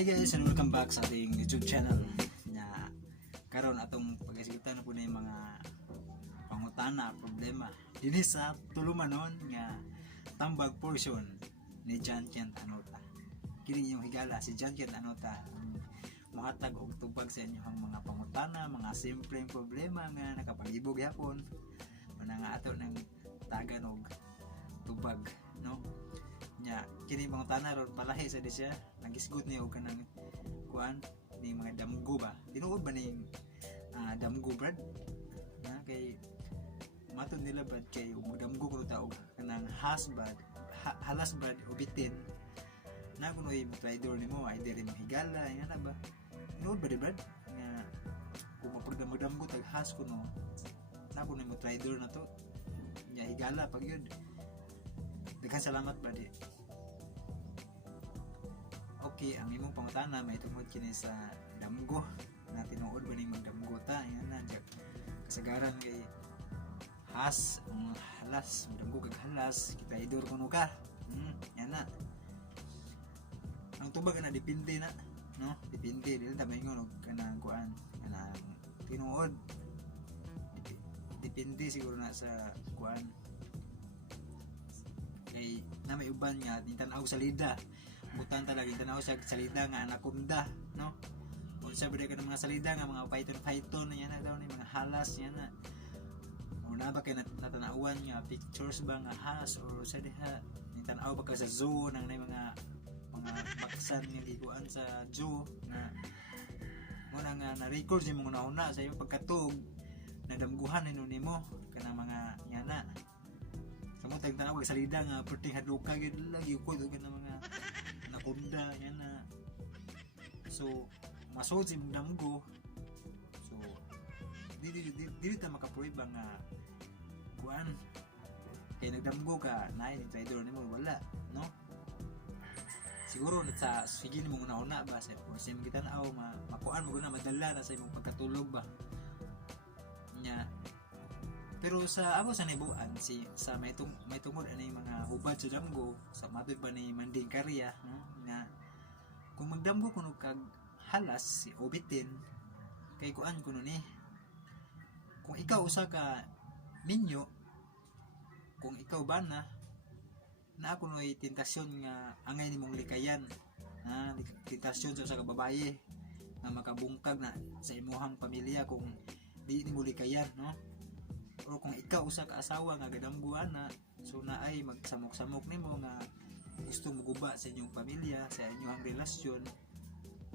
Hi guys and welcome back sa ating YouTube channel na karon atong pag-isigitan po na yung mga pangutana problema dinhi sa tulumanon nga tambag portion ni John Kent Anota. Kini yung higala si John Kent Anota mohatag og tubag sa inyong mga pangutana, mga simpleng problema nga nakapalibog yapon nga ato ng tagan og tubag, no? Nya kini mga tana ron palahi sa di siya nagisgot niya og kanang kuan ni mga damgo ba tinuod ba ning damgo brad na kay maton nila bad kay og damgo kuno ta og kanang halas bad ubitin na kuno yung trader nimo ay diri mo higala ina ba tinuod ba di brad nga kung mapagdamgo tag has kuno na kuno mo trader na to nya higala pag yun. Daghang salamat buddy. Okay, ang imong pangutana may tungod kini sa damgo na tinuod ba ning magdamgo ta yan na kasagaran kay has halas damgo kag halas kita idor kuno ka yan na ang tubag na depende na no depende dili ta maingon og kanang kuan kanang tinuod depende siguro na sa kuan kay na may uban nga tintanaw sa lida butan talaga tintanaw sa salida nga anaconda no kung sabi ka ng mga salida nga mga python yan na daw ni mga halas yan na una ba kay natanawan nga pictures ba nga has or sa diha tintanaw ba ka sa zoo nang mga baksan nga liguan sa zoo na muna nga na-record si mga nauna sa iyong pagkatog na damguhan nimo kana mga yan na kamo tagtanaw sa salida nga perting hadluka gid lagi ko ug na mga nakunda yan na so masod si damgo so dili ta makaprove nga kuan kay nagdamgo ka nay ni trader nimo wala no siguro sa sige nimo una ba sa porsim kita na makuan mo na madala na sa imong pagkatulog ba nya. Pero sa ako sa nibuan sa may tungod ani mga hubad sa damgo sa matud ba ni Manding Karya nga kung magdamgo kuno kag halas si obitin kay kuan kuno ni kung ikaw usa ka minyo kung ikaw ba na ako noy tentasyon nga angay nimong likayan tentasyon sa usa ka babaye nga makabungkag na sa imuhang pamilya kung di nimo likayan no. O kung ikaw usa ka asawa nga gadamguan na so na ay magsamok-samok nimo nga gusto mo guba sa inyong pamilya sa inyong relasyon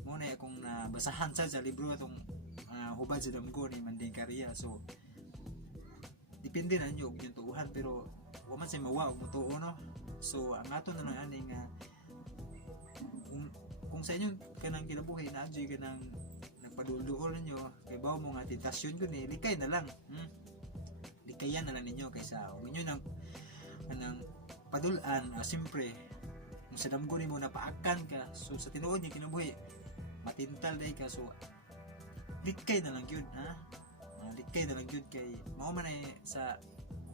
mo na akong nabasahan sa libro atong hubad sa damgo ni Manding Karya so depende na nyo og yung tuuhan pero wa man say mawa og mutuo no so ang ato na lang ani nga kung sa inyong kanang kinabuhi na adyoy kanang nagpadulduol ninyo kay bawo mo nga tentasyon ko ni likay na lang likayan na lang ninyo kaysa huwag nyo nang padulan siyempre kung sa damgo ni mo napaakan ka so sa tinuod niya kinabuhi matintal day ka so likay na lang yun likay na lang yun kay mauman ay sa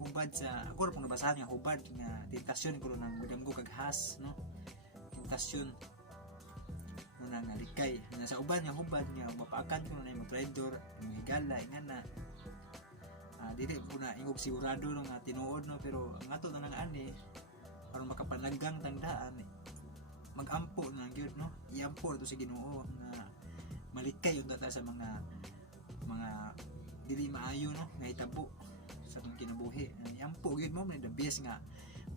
hubad sa ako rin pong nabasahan nga hubad nga tentasyon ko ng damgo kag has no tentasyon mo nga likay na sa uban nga hubad nga mapaakan ko na yung traidor yung higala nga na dili ko na ingog sigurado no nga tinuod no pero ang ato na nang ani aron makapanaggang tandaan magampo na lang gyud no iampo to sa Ginoo na malikay yung data sa mga dili maayo no nga hitabo sa atong kinabuhi iampo gyud mo the best nga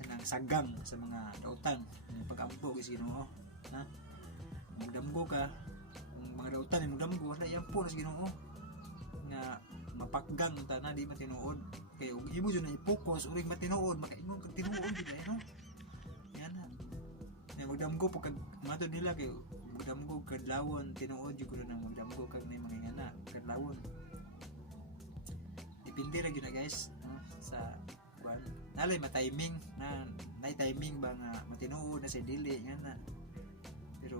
nang sagang sa mga dautan pagampo gyud sa Ginoo ha magdamgo ka mga dautan mo damgo na iampo na sa Ginoo nga mapakgang ta na di matinuod kay ug imo jud na i-focus uring matinuod makaingon kag tinuod di ba no yan na magdamgo po kag matud nila kay magdamgo kadlawon tinuod jud ko na magdamgo kag may mga ngana kadlawon depende ra gyud na guys no? Sa kuan nalay ma-timing na timing ba nga matinuod na sa dili ngana pero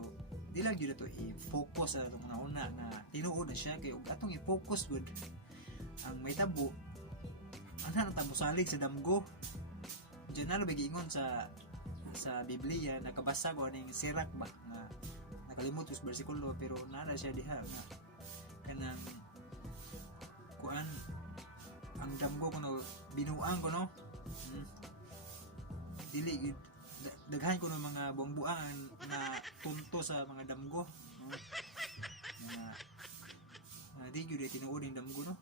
di lang yun ito i-focus sa itong una nga tinuod na siya kaya atong i-focus good ang may tabo ano na tabo salig sa damgo dyan na nabig ingon sa Biblia nakabasa ko ning sirak ba nga nakalimot yung bersikulo pero nara siya diha nga kanang kuan ang damgo ko no binuang ko no dili daghan ko ng mga buang-buang na tunto sa mga damgo no? na di gyud tinuod yung damgo no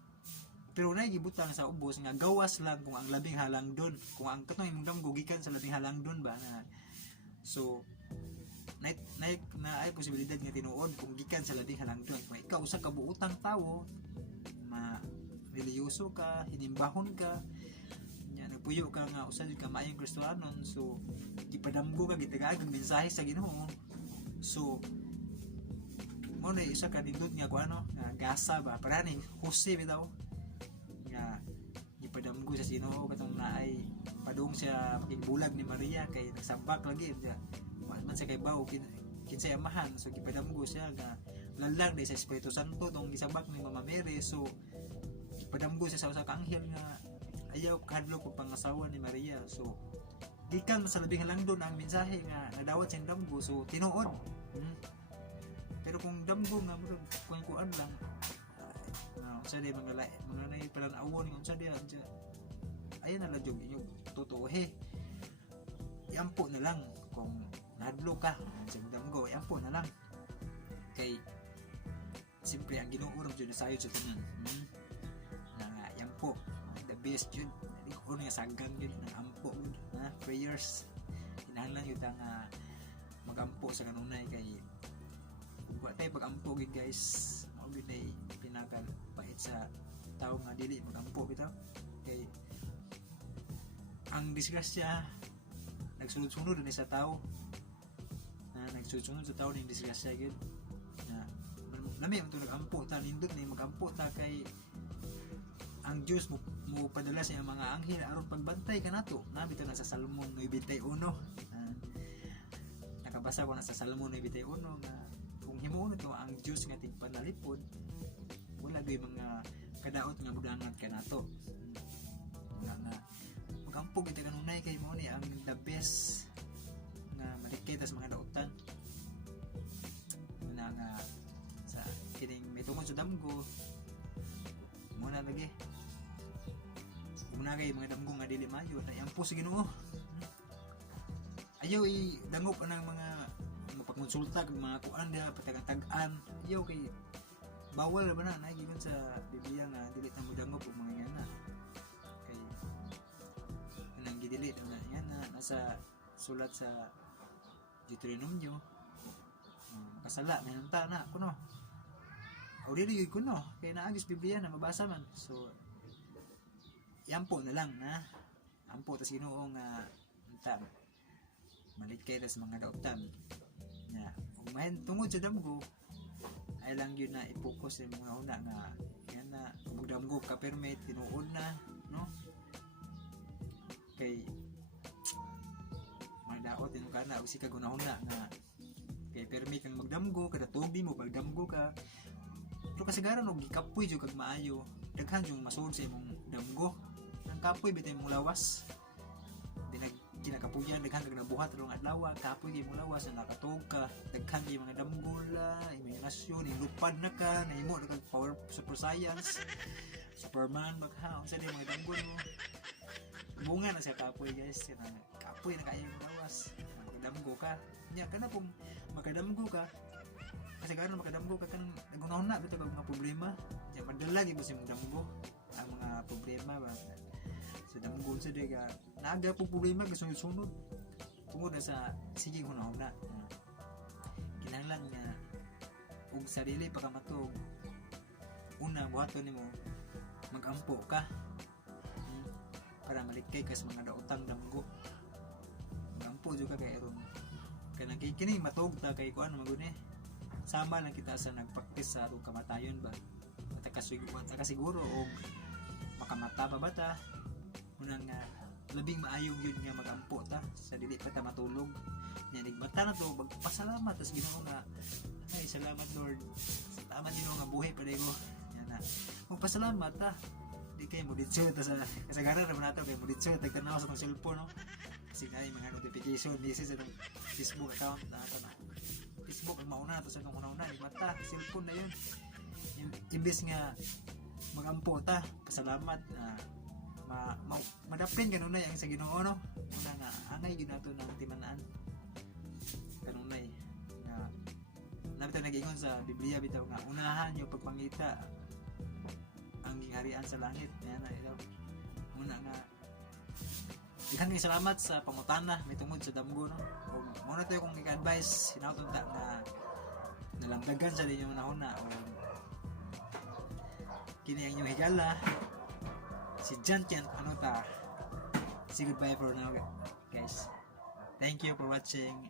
pero nay gibutang sa ubos nga gawas lang kung ang labing halang doon kung ang katong imong damgo gikan sa labing halang doon ba na so na ay posibilidad nga tinuod kung gikan sa labing halang doon kung ikaw usa ka buutang tawo ma reliyoso ka hinimbahon ka nya nagpuyo ka nga usa jud ka maayong Kristiyanon so gipadamgo ka gitagaag ang mensahe sa Ginoo so mo na isa ka nindot nga kuan no nga gasa ba para ni Jose bitaw nga gipadamgo sa Ginoo katong naay padung siya makigbulag ni Maria kay nagsambak lagi man siya kay bawo kinsay amahan so gipadamgo siya nga lalag di sa Espiritu Santo tong gisambak ni Mama Mary so gipadamgo siya sa usa ka anghel nga ayaw kahadlok og pangasawa ni Maria so gikan sa labing halangdon ang mensahe nga nadawat siyang damgo so tinuod pero kung damgo nga murag kuan lang unsa day mga nay panan-awon unsa day ayan na lang yung totoo iampo na lang kung nahadlo ka sa damgo iampo na lang kay siyempre ang Ginoo ram jud sayo sa tanan na iampo the best yun ko nga sagang yun ng ampo na prayers kinahanglan yun nga magampo sa kanunay kay kung tayo pag-ampo gid guys mao gid ay pinakal pahit sa tao nga dili magampo bitaw kay ang disgrasya nagsunod-sunod din sa tao na nagsunod sa tao ning disgrasya gid na lami man to nagampo ta nindot ni magampo ta kay ang Diyos mo padala sa mga anghel aron pagbantay kanato nabi to na sa Salmo 9:1 nakabasa ko na sa Salmo 9:1 nga kung himuon ito ang Diyos nga tigpanalipod wala gyud mga kadaot nga mudangat kanato nga magampo kita kanunay kay mao ni ang the best nga malikita sa mga daotan na nga sa kining may tungod sa damgo muna lagi muna kay mga damgo nga dili mayo na iampo sa Ginoo ayaw dangop ang mga pagkonsulta kag mga kuan da patag-tagan ayaw kay bawal ba na nagigon sa Biblia nga dili ta mo dangop og mga yana kay nang gidili na yan nasa sulat sa Deuteronomio kasala na nanta na kuno o dili ko no kay naagis Biblia na mabasa man so iampo na lang na ampo tas Ginoo nga unta malikay sa mga daotan nya ug mahen tungod sa damgo ay lang yun na i-focus sa mga una nga yan na kung damgo ka permit tinuod na no kay magdaot din ka na usi ka gunahuna nga kay permit kang magdamgo kada tugdi mo pagdamgo ka pero kasagaran og gikapoy jud kag maayo daghan yung masud sa imong damgo ang kapoy bitay mong lawas dinag kinakapuyan daghan kag nabuhat rong adlaw kapoy gyud mong lawas na nakatug ka daghan gyud mga damgola imaginasyon ilupad na ka nahimo na kag power super science Superman maghaon sa mga damgon mo bunga na siya kapoy guys kapoy na kaya mong lawas magdamgo ka nya kana kung makadamgo ka kasi gano'n makadamgo ka kan nagunahon na bitaw mga problema nya madala gyud si mong damgo ang mga problema ba sa damgo sa diga naaga po problema kasunod-sunod tungod na sa sige hunahon na kinahanglan nga ug sarili pagkamatog una buhaton nimo magampo ka para malikay ka sa mga daotang damgo magampo jud ka kay aron kanang kini matog ta kay kuan maguni sama lang kita sa nagpractice sa atong kamatayon ba matasiguro og makamata ba bata unang labing maayong yun nga magampo ta sa dili pa ta matulog nya nigmata na to magpasalamat tas Ginoo nga ay salamat Lord sa tama Ginoo nga buhay pa ko nya na magpasalamat ta di kay mo ditso ta sa kasagaran ra nato kay mo ditso tagtanaw sa tong cellphone no kasi kay mga notification message sa Facebook account na ato na Facebook ang mauna tapos anong una-una mata cellphone na yun. Imbes nga magampo ta pasalamat madaplin kanunay ang sa Ginoo no una nga angay ginato ng timanaan kanunay nga nabitaw nag-ingon sa Biblia bitaw nga unahan yung pagpangita ang giharian sa langit yan na ito muna nga ikan may salamat sa pangutana may tungod sa damgo no o muna tayo kung ika-advise hinautunta nga nalangdagan sa linyong nahuna o kini ang inyong higala si John Kent ano ta say goodbye for now guys, thank you for watching.